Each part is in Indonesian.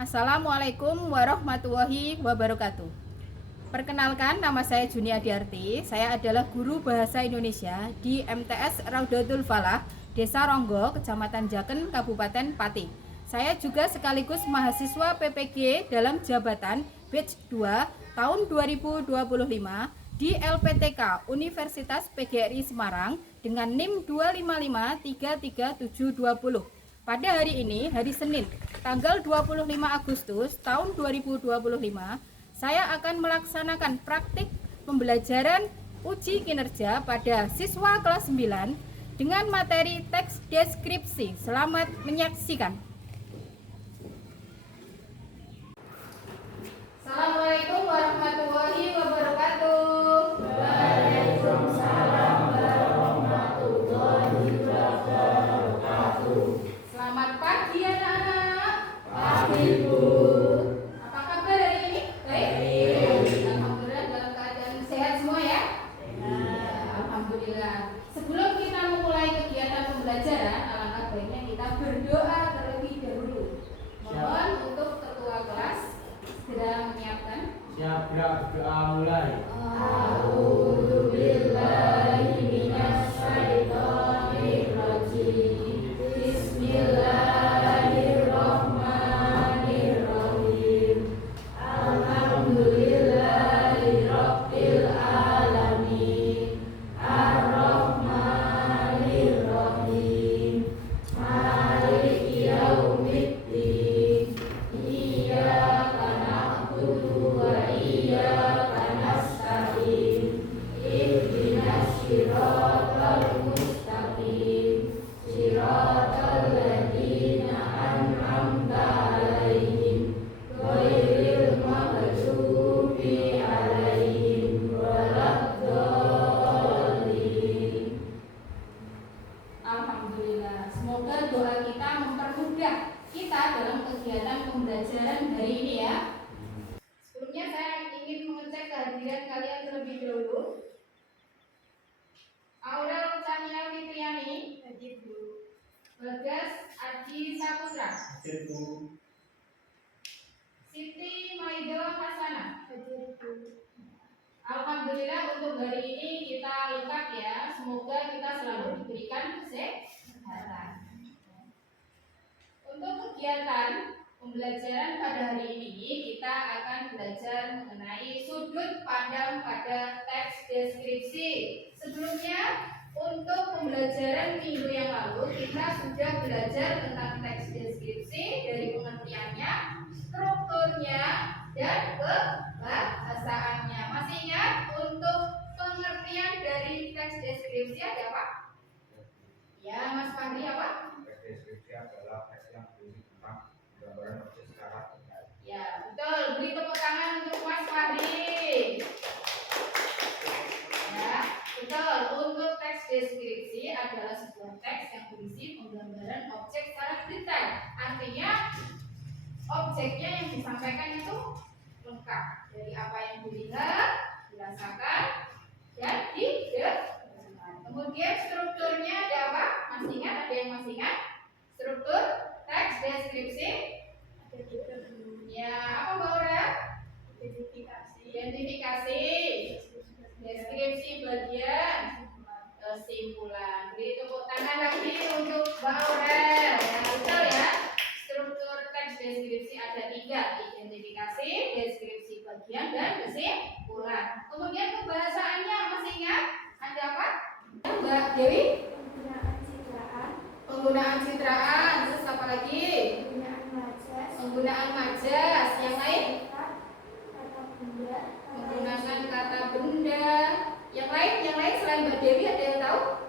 Assalamualaikum warahmatullahi wabarakatuh. Perkenalkan, nama saya Junia Diarti. Saya adalah guru bahasa Indonesia di MTS Raudatul Falah, Desa Ronggo, Kecamatan Jaken, Kabupaten Pati. Saya juga sekaligus mahasiswa PPG dalam jabatan batch 2 tahun 2025 di LPTK Universitas PGRI Semarang dengan NIM 255337720. Pada hari ini, hari Senin, tanggal 25 Agustus tahun 2025, saya akan melaksanakan praktik pembelajaran uji kinerja pada siswa kelas 9 dengan materi teks deskripsi. Selamat menyaksikan. Assalamualaikum warahmatullahi wabarakatuh. Waalaikumsalam warahmatullahi wabarakatuh. Selamat pagi anak-anak. Pagi, Bu. Apa kabar hari ini? Baik. Alhamdulillah dalam keadaan sehat semua ya. Alhamdulillah. Sebelum kita memulai kegiatan pembelajaran, alangkah baiknya kita berdoa terlebih dahulu. Mohon untuk ketua kelas segera menyiapkan. Siap, gerak, berdoa mulai. A'udzubillahi minasyaitonirrajim. Bismillahirrahmanirrahim. Alhamdulillahirabbil alamin. Ar-Rahmanirrahim. Maliki yaumiddin. Iyyaka na'budu wa iyyaka nasta'in. Ihdinas siratal mustaqim. Siratal ladzina an'amta 'alaihim ghairil maghdubi 'alaihim waladdallin. Alhamdulillah. Semoga doa kita mempermudah kita dalam kegiatan pembelajaran hari ini ya. Sebelumnya saya ingin mengecek kehadiran kalian terlebih dahulu. Aurel Cahya Fitriani, hadir Bu. Bagas Aji Saputra, Hadir, Bu. Siti Maido Hasanah, hadir Bu. Alhamdulillah untuk hari ini kita lengkap ya. Semoga kita selalu diberikan kesehatan. Untuk kegiatan pembelajaran pada hari ini kita akan belajar mengenai sudut pandang pada teks deskripsi. Sebelumnya untuk pembelajaran minggu yang lalu kita sudah belajar tentang teks deskripsi dari pengertiannya, strukturnya, dan kebahasaannya. Masih ingat untuk pengertian dari teks deskripsi ada apa? Ya, Mas Fahri apa? Teks deskripsi adalah teks yang berisi tentang gambaran objek secara benda. Ya, betul. Beri tepuk tangan untuk Mas Fahri. Ya, betul. Untuk teks deskripsi adalah sebuah teks yang berisi penggambaran objek secara detail. Artinya objeknya yang disampaikan itu lengkap dari apa yang dilihat, dirasakan, dan didengar. Kemudian strukturnya ada apa? Masih ingat? Ada yang masih ingat? Struktur teks deskripsi. Ya, apa Mbak Aurel? Identifikasi. Deskripsi bagian. Kesimpulan. Beri tepuk tangan lagi untuk Mbak Aurel. Ya, betul ya. Struktur teks deskripsi ada 3: identifikasi, deskripsi bagian, dan kesimpulan. Kemudian kebahasaannya masih ingat? Ada apa? Mbak Dewi? Penggunaan citraan. Terus apa lagi? Penggunaan majas. Yang lain? Menggunakan kata benda. Yang lain selain Mbak Dewi ada yang tahu?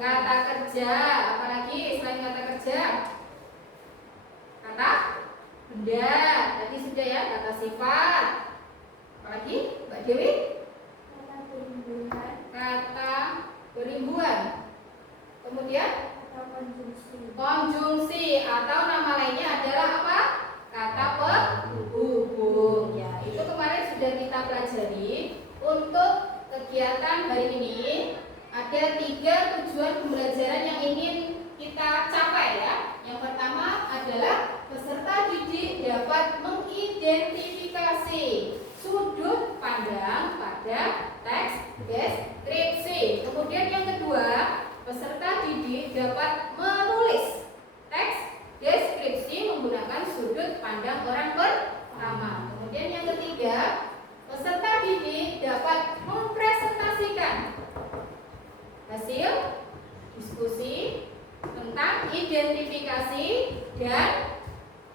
Kata kerja. Apalagi selain kata kerja? Kata benda. Tadi sudah ya, kata sifat. Apalagi Mbak Dewi? Kata perimbuhan. Kemudian konjungsi atau nama lainnya adalah apa? Kata penghubung. Ya, itu kemarin sudah kita pelajari. Untuk kegiatan hari ini ada 3 tujuan pembelajaran yang ingin kita capai ya. Yang pertama adalah peserta didik menggunakan sudut pandang orang pertama. Kemudian yang ketiga, peserta didik dapat mempresentasikan hasil diskusi tentang identifikasi dan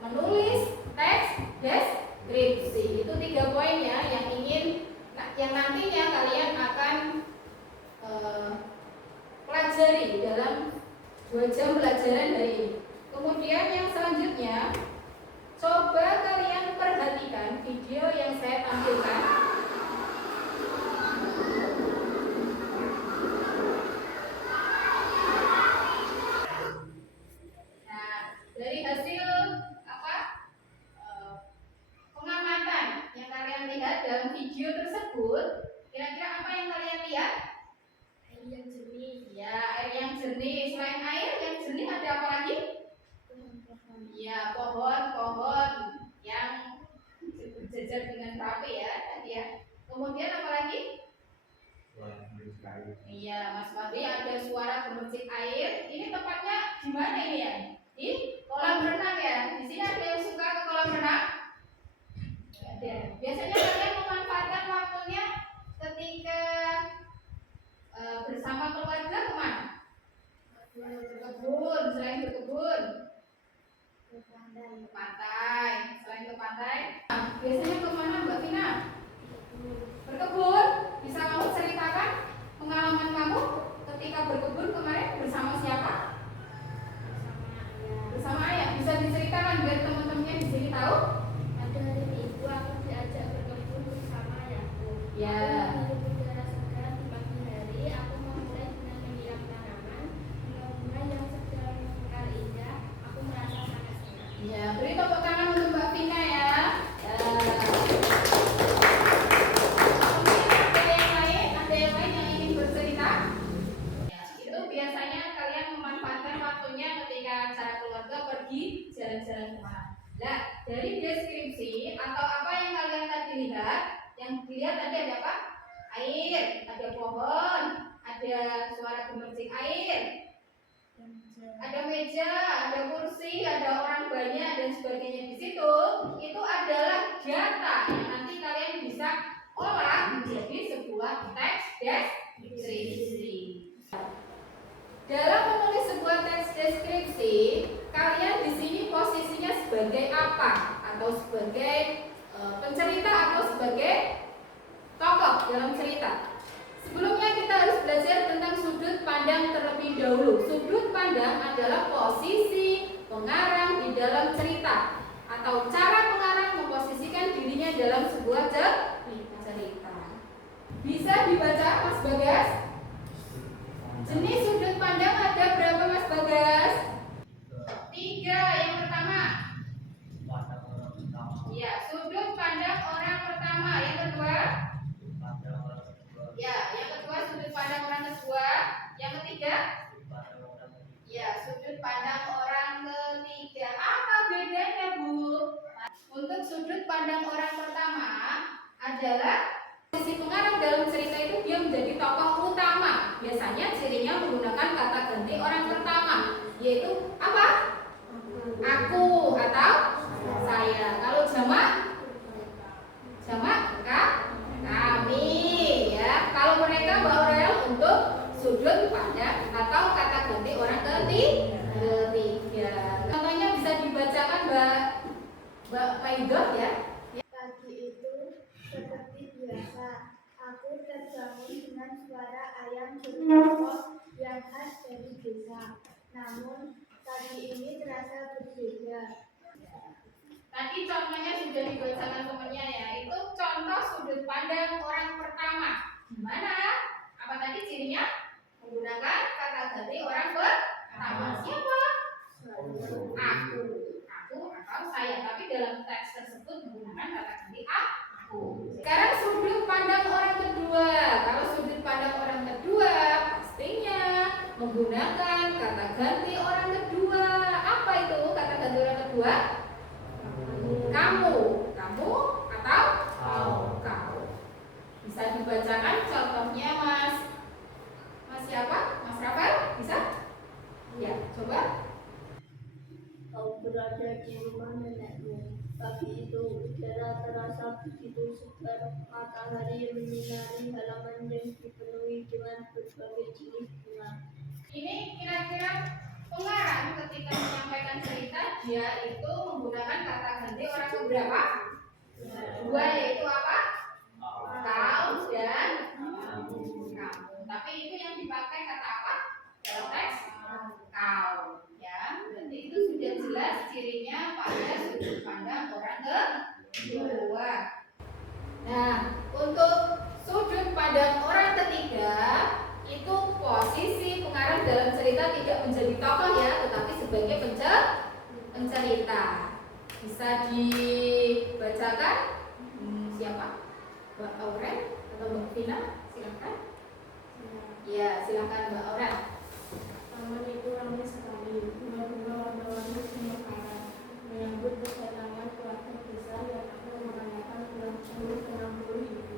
menulis teks deskripsi. Itu 3 poin ya yang nantinya kalian akan pelajari dalam 2 jam pelajaran hari ini. Kemudian yang selanjutnya, coba kalian perhatikan video yang saya tampilkan. Nah, dari hasil pengamatan yang kalian lihat dalam video tersebut, kira-kira apa yang kalian lihat? Air yang jernih. Ya, air yang jernih. Selain air yang jernih ada apa lagi? Ya, pohon-pohon yang berjejer dengan rapi ya tadi ya. Kemudian apa lagi? Iya, Mas Fahri, ada suara gemercik air. Ini tepatnya di mana ini ya? Di kolam renang ya. Di sini ada yang suka ke kolam renang? Ada. Biasanya kalian memanfaatkan waktunya ketika bersama keluarga kemana? Berkebun. Selain berkebun, ke pantai. Selain ke pantai, biasanya kemana Mbak Vina? Berkebun. Bisa kamu ceritakan pengalaman kamu ketika berkebun kemarin bersama siapa? Bersama ayah. Bisa diceritakan biar teman-temannya di sini tahu? Pada hari Minggu aku diajak berkebun bersama ayahku. Ya. Aku menghirup udara segar di pagi hari. Aku memulai dengan menyiram tanaman. Bunga-bunga yang sedang mekar indah. Aku merasa sangat senang. Ya, beri tepuk tangan untuk Mbak Vina ya. Ada yang lain yang ingin bercerita? Ya, itu biasanya kalian memanfaatkan waktunya ketika acara keluarga pergi jalan-jalan kemana. Nah, dari deskripsi atau apa yang kalian tadi lihat, yang dilihat tadi ada apa? Air, ada pohon, ada suara gemercik air, ada meja, ada kursi, ada orang banyak dan sebagainya di situ. Itu adalah data yang nanti kalian bisa olah menjadi sebuah teks deskripsi. Dalam menulis sebuah teks deskripsi, kalian di sini posisinya sebagai apa? Atau sebagai pencerita atau sebagai tokoh dalam cerita. Sebelumnya kita harus belajar tentang sudut pandang terlebih dahulu. Sudut pandang adalah posisi pengarang di dalam cerita atau cara pengarang memposisikan dirinya dalam sebuah cerita. Bisa dibaca Mas Bagas? Jenis sudut pandang ada berapa Mas Bagas? 3. Yang pertama. Ya, sudut pandang orang pertama. Yang kedua? Ya, yang kedua sudut pandang orang kedua. Yang ketiga? Ya, sudut pandang orang ketiga. Apa bedanya, Bu? Untuk sudut pandang orang pertama adalah posisi pengarang dalam cerita itu dia menjadi tokoh utama. Biasanya cirinya menggunakan kata ganti orang pertama, yaitu apa? Aku atau saya. Kalau jamak kami ya. Kalau mereka bawa rel untuk sudut pandang atau kata ganti orang ketiga. Contohnya bisa dibacakan Mbak Paidoh ya. Pagi itu seperti biasa. Aku terbangun dengan suara ayam berkokok yang khas dari desa. Namun pagi ini terasa berbeda. Tadi contohnya sudah dibacakan temannya ya. Itu contoh sudut pandang orang pertama. Gimana? Apa tadi cirinya? Menggunakan kata ganti orang pertama. Siapa? Aku atau saya. Tapi dalam teks tersebut menggunakan kata ganti aku. Sekarang sudut pandang orang kedua. Kalau sudut pandang orang kedua, pastinya menggunakan kata ganti orang kedua. Apa itu kata ganti orang kedua? Kamu atau kau. Bisa dibacakan contohnya Mas siapa? Mas Rafael? Bisa? Ya, coba. kau berada di rumah nenekmu. Pagi itu udara terasa begitu segar, matahari menyinari halaman yang dipenuhi dengan berbagai jenis bunga. Ini kira-kira pengarang ketika menyampaikan cerita dia itu menggunakan kata ganti orang keberapa? Dua, yaitu apa? Kau dan kamu. Tapi itu yang dipakai kata apa? Dalam teks kau, ya. Berarti itu sudah jelas cirinya pada sudut pandang orang kedua. Nah, untuk sudut pandang orang ketiga itu posisi pengarang dalam cerita tidak menjadi tokoh ya, tetapi sebagai pencerita. Bisa dibacakan siapa? Mbak Aurel atau Mbak Vina? Silakan. Ya, silakan Mbak Aurel. Taman itu ramai sekali, bunga-bunga warna-warni mekaran, menyambut kedatangan keluarga besar yang akan merayakan ulang tahun ke-60 itu.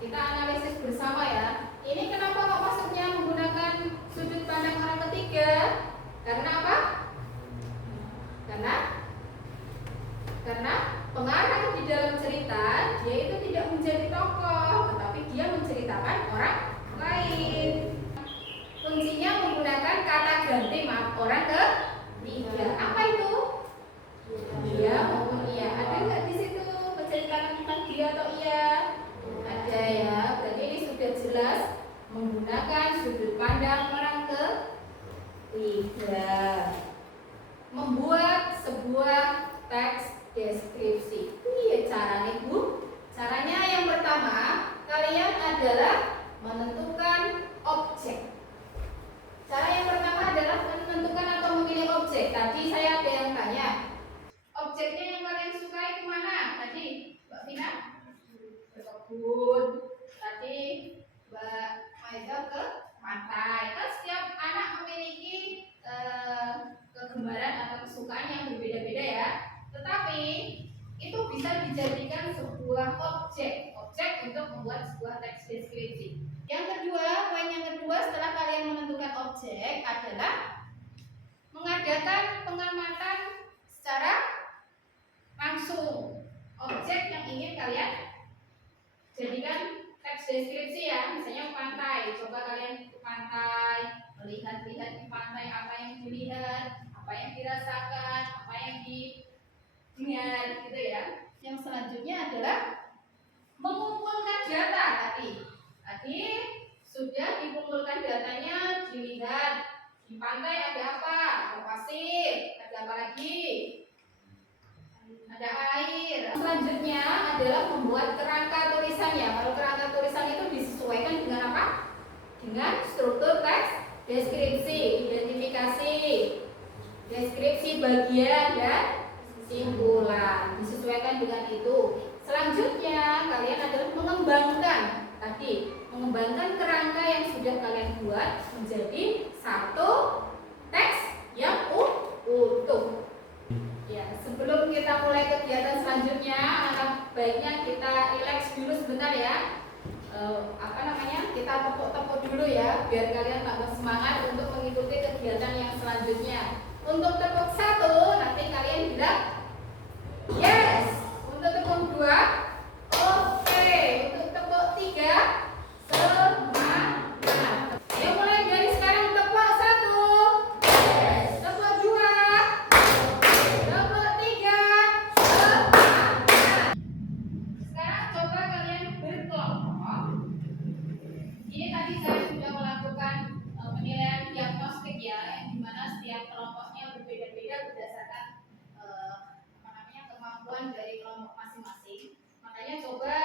Kita analisis bersama ya. Ini kenapa kok maksudnya menggunakan sudut pandang orang ketiga? Karena apa? Karena pengarang di dalam cerita dia itu tidak menjadi tokoh, tetapi dia menceritakan orang lain. Kuncinya menggunakan kata ganti orang ketiga. Apa itu? Dia maupun ia. Ada nggak di situ menceritakan tentang dia atau ia? Ada ya. Berarti ini sudah jelas menggunakan sudut pandang orang ketiga. Membuat sebuah teks deskripsi. Iya caranya Bu. Caranya yang pertama, kalian adalah menentukan objek. Cara yang pertama adalah menentukan atau memilih objek. Tadi saya ada yang tanya, objeknya yang kalian sukai kemana? Tadi Mbak Vina berkebun. Tadi Mbak Maiza ke pantai. Kan setiap anak memiliki kegemaran atau kesukaan yang berbeda-beda ya. Tetapi itu bisa dijadikan sebuah objek untuk membuat sebuah teks deskripsi. Yang kedua, poin yang kedua setelah kalian menentukan objek adalah mengadakan pengamatan secara langsung objek yang ingin kalian jadikan teks deskripsi ya. Misalnya pantai, coba kalian ke pantai, melihat-lihat di pantai apa yang dilihat, apa yang dirasakan, apa yang didengar gitu ya. Yang selanjutnya adalah mengumpulkan data tadi sudah dikumpulkan datanya, dilihat di pantai ada apa? Ada pasir, ada apa lagi? Ada air. Selanjutnya adalah membuat kerangka tulisannya. Kalau kerangka tulisan itu disesuaikan dengan apa? Dengan struktur teks deskripsi, identifikasi, deskripsi bagian dan simpulan. Disesuaikan dengan itu. Selanjutnya kalian adalah mengembangkan kerangka yang sudah kalian buat menjadi satu teks yang utuh. Ya, sebelum kita mulai kegiatan selanjutnya, alangkah baiknya kita rileks dulu sebentar ya. Kita tepuk-tepuk dulu ya, biar kalian tambah semangat untuk mengikuti kegiatan yang selanjutnya. Untuk tepuk 1, nanti kalian bilang yes. Untuk tepuk 2, oke. Untuk tepuk 3, semangat. Ayo mulai dari sekarang, tepuk 1, yes. Tepuk 2, tepuk 3, semangat. Sekarang coba kalian berkelompok. Ini tadi saya sudah melakukan penilaian diagnostik ya, yang dimana setiap kelompoknya berbeda-beda berdasarkan kemampuan dari kelompok masing-masing. Makanya coba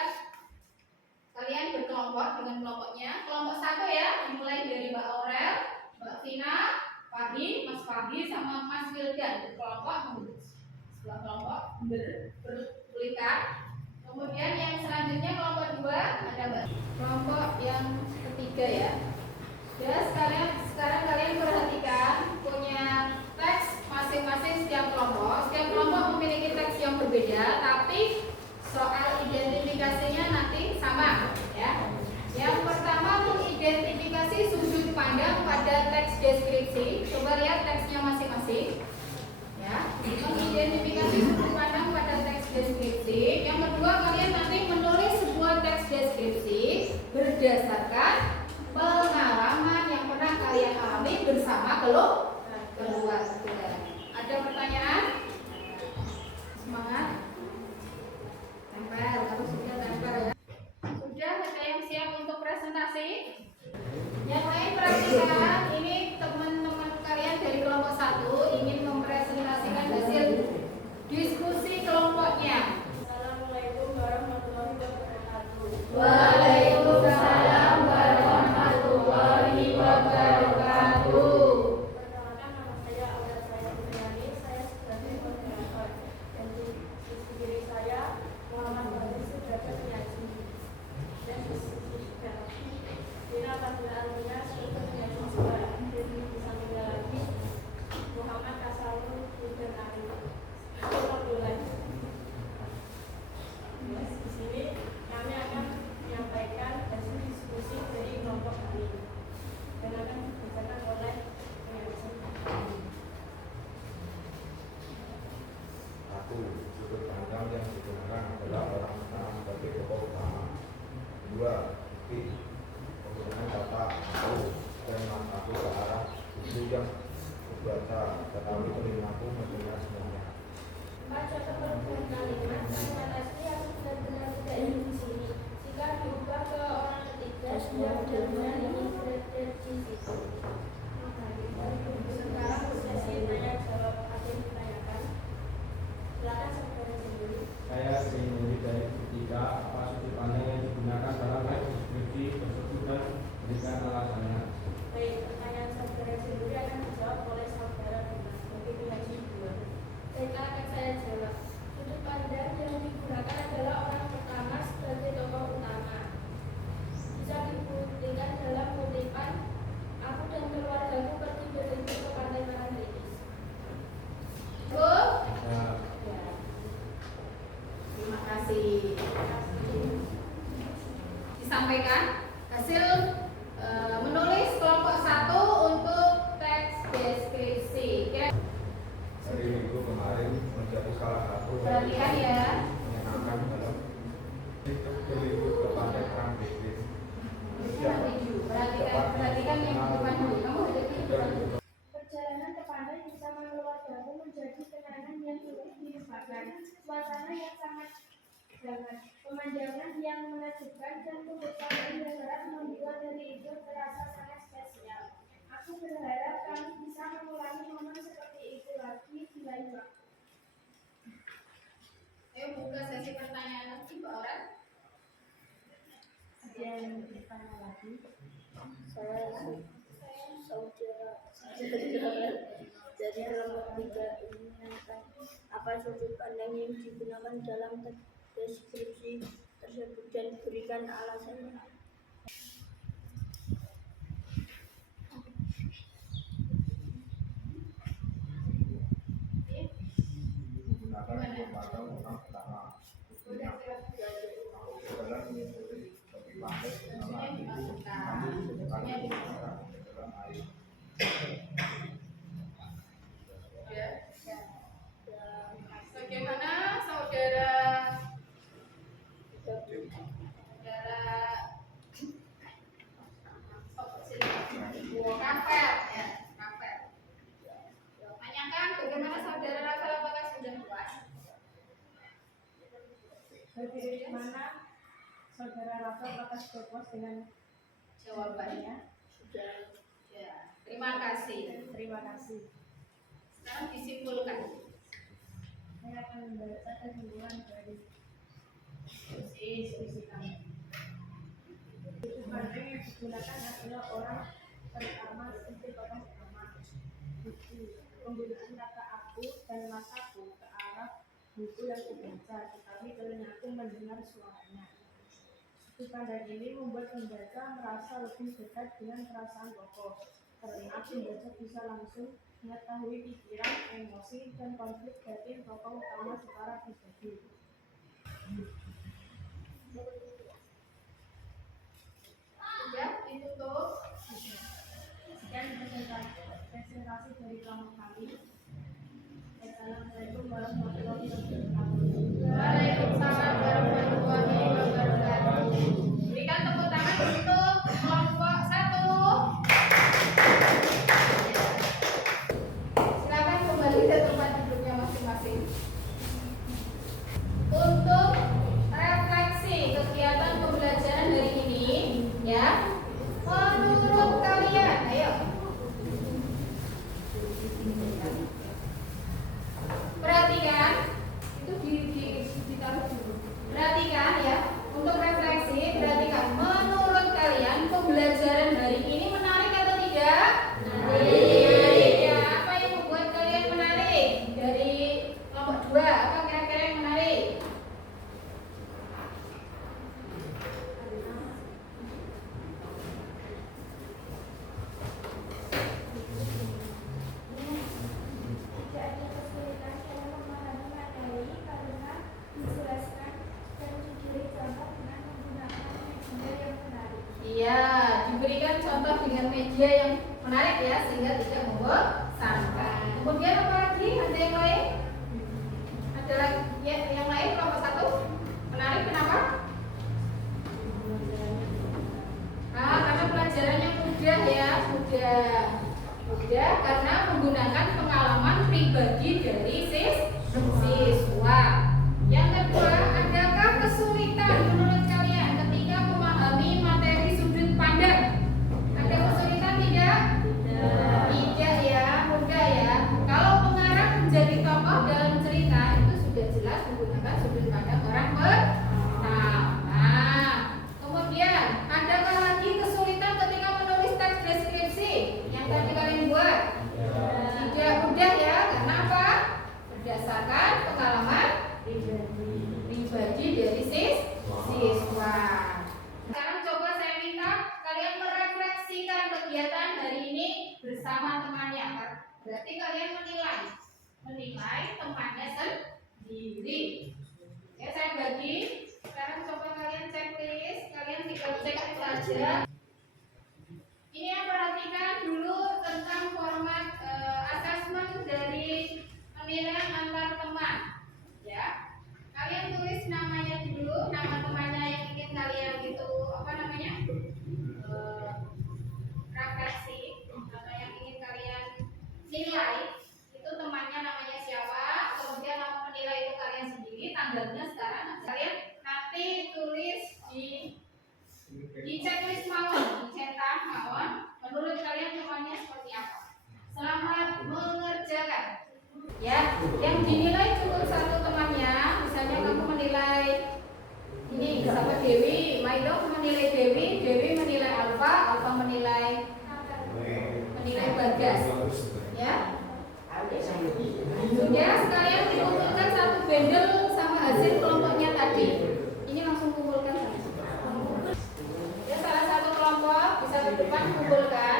kalian berkelompok dengan kelompoknya. Kelompok 1 ya, dimulai dari Mbak Aurel, Mbak Vina, Fahdi, Mas Fahdi, sama Mas Wildan. Berkelompok, sebuah kelompok berkulikan. Kemudian yang selanjutnya kelompok 2 ada Mbak. Kelompok yang ketiga ya. Ya, sekarang kalian perhatikan punya teks masing-masing setiap kelompok. Setiap kelompok memiliki teks yang berbeda, tapi soal identifikasinya nanti sama ya. Yang pertama mengidentifikasi sudut pandang pada teks deskripsi. Coba lihat teksnya masing-masing. Ya. keluar. Sudah. Ada pertanyaan? Semangat. Tempel, harus sudah tempel ya. Sudah ada yang siap untuk presentasi? Yang lain perhatikan, ini teman-teman kalian dari kelompok 1 ingin mempresentasikan hasil diskusi kelompoknya. Assalamualaikum warahmatullahi wabarakatuh. Waalaikumsalam warahmatullahi wabarakatuh. Perkenalkan, nama saya Aura Saya Supriyani. Saya sebagai moderator dan di sisi kiri saya Muhammad Wali Sudrajat Penyaji. Dan di sisi kanan Dina Fadila Almina sebagai penyaji juga. Dan di sampingnya lagi Muhammad Kasalul Hudan Arif. Kita mulai. Di sini kami akan menyampaikan hasil diskusi dari kelompok kami dan akan dibacakan oleh penyaji. Satu, sudut pandang yang digunakan adalah orang pertama sebagai tokoh utama. Dua, bukti penggunaan kata aku dan mas aku ke arah buku yang membaca, tetapi telingaku mendengar semuanya. Baca perubahan kalimat kalimat asli yang benar-benar tidak ingin di sini. Jika diubah ke orang ketiga, dia benar-benar ingin berada di situ. Sekarang sesi tanya jawab. Ada yang ditanyakan? Silakan saudara sendiri. Saya ingin dari ketiga apa sudut pandang yang digunakan dalam teks deskripsi tersebut dan berikan alasannya. Baik, pertanyaan saudara sendiri akan dijawab oleh saudara Dimas sebagai penyaji dua. Baiklah, akan saya jawab. Sudut pandang yang digunakan adalah orang pertama sebagai tokoh utama. Bisa dibuktikan dalam kutipan, aku dan keluargaku pergi berlibur ke pantai Parangtritis. Bu, Ya, terima kasih. Disampaikan hasil menulis kelompok 1 untuk teks deskripsi. Hari Minggu kemarin menjadi salah satu Perhatikan ya. menyenangkan dalam itu berlibur ke pantai Parangtritis. Perhatikan yang di depan dulu. Kamu ada di depan dulu. Perjalanan ke pantai bersama keluargaku menjadi kenangan yang sulit dilupakan. Suasana yang sangat hangat, pemandangan yang menakjubkan dan kebesaran yang harap membuat hari itu terasa sangat spesial. Aku berharap kami bisa mengulangi momen seperti itu lagi di lain waktu. Ayo buka sesi pertanyaan lagi, Mbak Oren. Ada yang bertanya lagi? Saya saudara dari kelompok 3 ingin menanyakan apa sudut pandang yang digunakan dalam deskripsi tersebut dan berikan alasannya. Menggunakan kepada orang pertama. Buktinya, aku berjalan menyusuri tepi pantai bersama adikku. Kami sekali berbicara di dalam air. Ya. Bagaimana saudara Kapel ya, Kapel. Tanyakan bagaimana saudara Rafael, apakah sudah puas? Bagaimana saudara Rafael atas puas dengan Jawabannya sudah? ya. Terima kasih. Terima kasih. Sekarang disimpulkan. Saya akan membaca kesimpulan dari Diskusi kami. Sudut pandang yang digunakan adalah orang pertama sebagai tokoh utama. Bukti penggunaan kata aku dan masaku ke arah buku yang dibaca, tetapi telingaku mendengar suaranya. Sudut pandang ini membuat pembaca merasa lebih dekat dengan perasaan tokoh, karena pembaca bisa langsung mengetahui pikiran, emosi, dan konflik batin tokoh utama secara pribadi. sudah ditutup. Sekian presentasi dari kelompok kami. Assalamualaikum warahmatullahi wabarakatuh. Waalaikumsalam warahmatullahi wabarakatuh. Berikan tepuk tangan untuk kelompok 1. media yang menarik ya, sehingga tidak membosankan. Kemudian apa lagi? Ada yang lain? Ada lagi ya, yang lain kelompok 1 menarik kenapa? Nah, karena pelajarannya mudah ya, mudah karena menggunakan pengalaman pribadi dari siswa. Yang kedua, adakah kesulitan menurut kalian ketika memahami materi sudut pandang? Ada kesulitan tidak? Tidak ya, mudah ya. Kalau pengarang menjadi tokoh dalam cerita itu sudah jelas menggunakan sudut pandang orang pertama. Kemudian, adakah lagi kesulitan ketika menulis teks deskripsi yang tadi kalian buat? Tidak mudah ya, karena apa? Berdasarkan pengalaman pribadi dari siswa. Sekarang coba saya minta kalian merefleksikan kegiatan hari ini bersama temannya. Berarti kalian menilai temannya sendiri. Ya, saya bagi. Sekarang coba kalian checklist. Kalian tinggal checklist saja. Ini yang perhatikan dulu tentang format asesmen dari penilaian antar teman. Ya, kalian tulis namanya dulu, nama temannya yang ingin kalian itu apa namanya refleksi atau yang ingin kalian nilai itu temannya namanya siapa, kemudian nama penilai itu kalian sendiri, tanggalnya sekarang kalian nanti tulis di checklist mawon, dicetak mawon. Menurut kalian temannya seperti apa? Selamat mengerjakan. Ya, yang dinilai cukup satu temannya. Misalnya kamu menilai ini sama Dewi, Milo menilai Dewi, Dewi menilai Alfa, Alfa menilai Bagas. Ya. Sudah, sekalian dikumpulkan satu bundle sama hasil kelompoknya tadi. Ini langsung kumpulkan. Ya, salah satu kelompok bisa ke depan kumpulkan.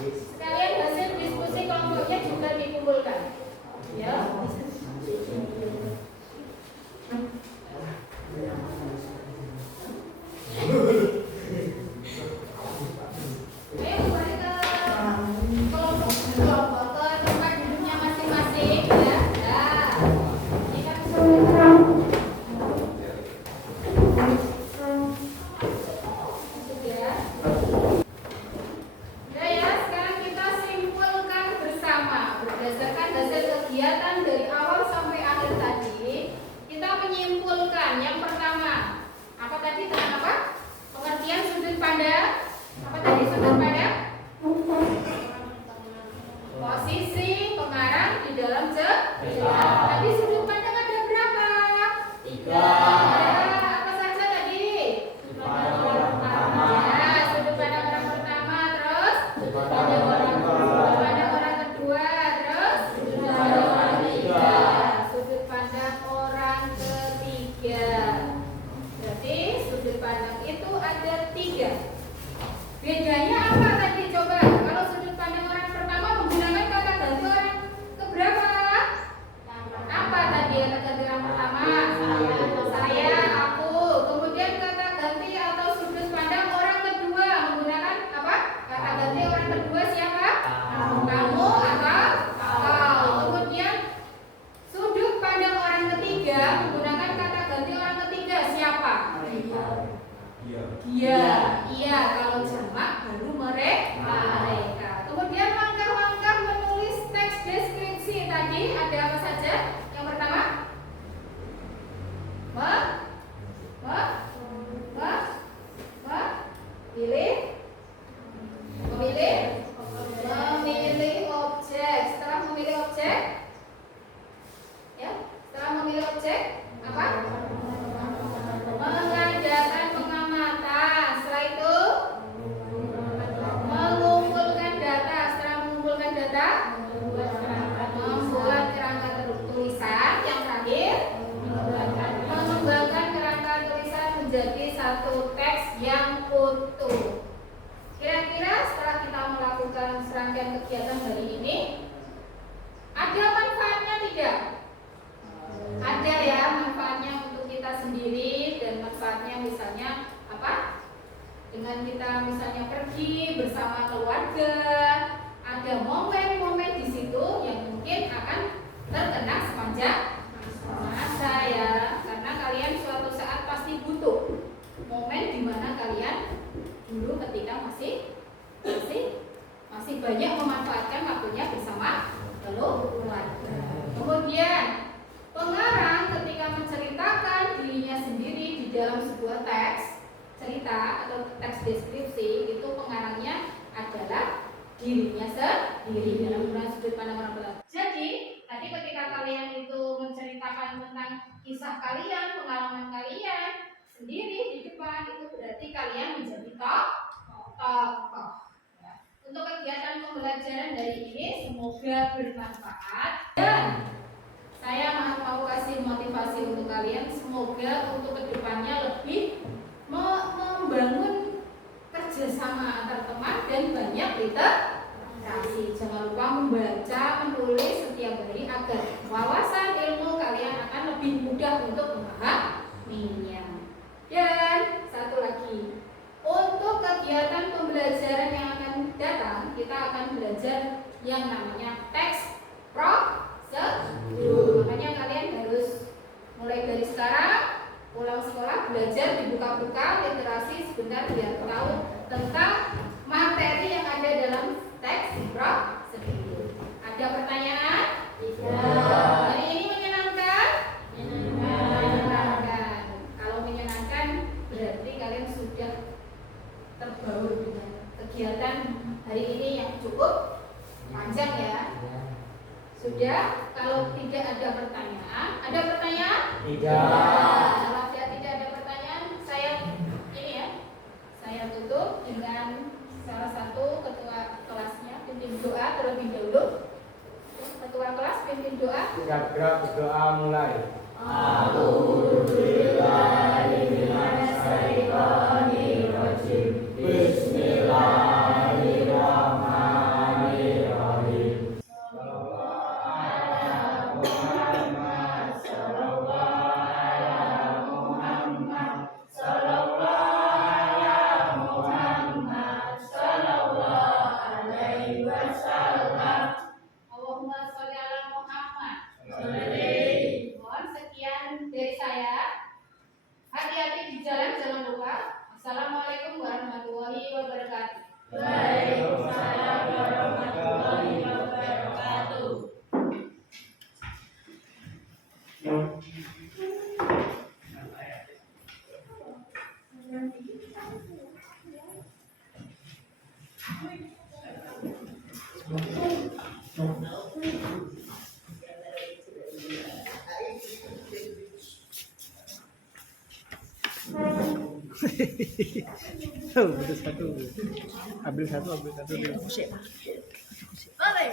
Sekalian hasil diskusi kelompoknya juga dikumpulkan. Ya. Ayo kembali ke kelompok ke tempat duduknya masing-masing ya. Nah, ini kan sudah ya, sekarang kita simpulkan bersama berdasarkan hasil kegiatan dari awal sampai akhir tadi. Kita menyimpulkan yang pertama, apa tadi tentang apa? Pengertian sudut pandang. Apa tadi sudut pandang? Posisi pengarang di dalam cerita. Tadi sudut pandang ada berapa? 3. Apa saja tadi? Sudut pandang orang pertama. Ya, sudut pandang orang pertama, terus sudut pandang orang kedua, terus sudut pandang orang ketiga. Sudut pandang orang ketiga. Berarti sudut pandang itu ada 3. Bedanya apa tadi coba? Kalau sudut pandang orang pertama menggunakan kata ganti orang keberapa? Apa tadi kata ganti orang pertama? Saya, aku. Kemudian kata ganti atau sudut pandang orang kedua menggunakan apa? Kata ganti orang kedua siapa? Kamu atau kau. Kemudian sudut pandang orang ketiga menggunakan kata ganti orang ketiga siapa? Iya, kalau jamak baru mereka. Kemudian langkah-langkah menulis teks deskripsi tadi ada apa saja? Yang pertama, memilih objek. Setelah memilih objek, ya, setelah memilih objek apa? Mengadakan pengamatan. Setelah itu mengumpulkan data. Setelah mengumpulkan data, membuat kerangka tulisan. Yang terakhir, mengembangkan kerangka tulisan menjadi satu teks yang utuh. Kira-kira setelah kita melakukan serangkaian kegiatan hari ini, ada manfaatnya tidak? dengan kita misalnya pergi bersama keluarga, ada momen-momen di situ yang mungkin akan terkena sepanjang masa ya, karena kalian suatu saat pasti butuh momen di mana kalian dulu ketika masih banyak memanfaatkan waktunya bersama keluarga. Kemudian pengarang ketika menceritakan dirinya sendiri di dalam sebuah teks cerita atau teks deskripsi, itu pengarangnya adalah dirinya sendiri dalam ukuran sudut pandang orang tua. Jadi tadi ketika kalian itu menceritakan tentang kisah kalian, pengalaman kalian sendiri di depan, itu berarti kalian menjadi tokoh. Ya. Untuk kegiatan pembelajaran dari ini semoga bermanfaat, dan saya mau kasih motivasi untuk kalian, semoga untuk kedepannya lebih membangun kerjasama antar teman dan banyak literasi. Jangan lupa membaca, menulis setiap hari agar wawasan ilmu kalian akan lebih mudah untuk memahaminya. Dan satu lagi, untuk kegiatan pembelajaran yang akan datang, kita akan belajar yang namanya teks prosedur. Makanya kalian harus mulai dari sekarang pulang sekolah belajar dibuka-buka literasi sebentar biar tahu tentang materi yang ada dalam teks prosedur. Ada pertanyaan? Tidak. Hari ini menyenangkan? Menyenangkan. Kalau menyenangkan berarti kalian sudah terbaur dengan kegiatan hari ini yang cukup panjang ya. Sudah? Kalau tidak ada pertanyaan, ada pertanyaan? Tidak. Kalau tidak ada pertanyaan, saya ini ya, saya tutup dengan salah satu ketua kelasnya pimpin doa terlebih dahulu. Ketua kelas pimpin doa. Gerak berdoa mulai. Bismillahirrahmanirrahim. Allahumma sholli ala Muhammad. Mohon sekian dari saya. Hati-hati di jalan, jangan lupa. Assalamualaikum warahmatullahi wabarakatuh. Waalaikumsalam warahmatullahi wabarakatuh. Ambil satu Boleh.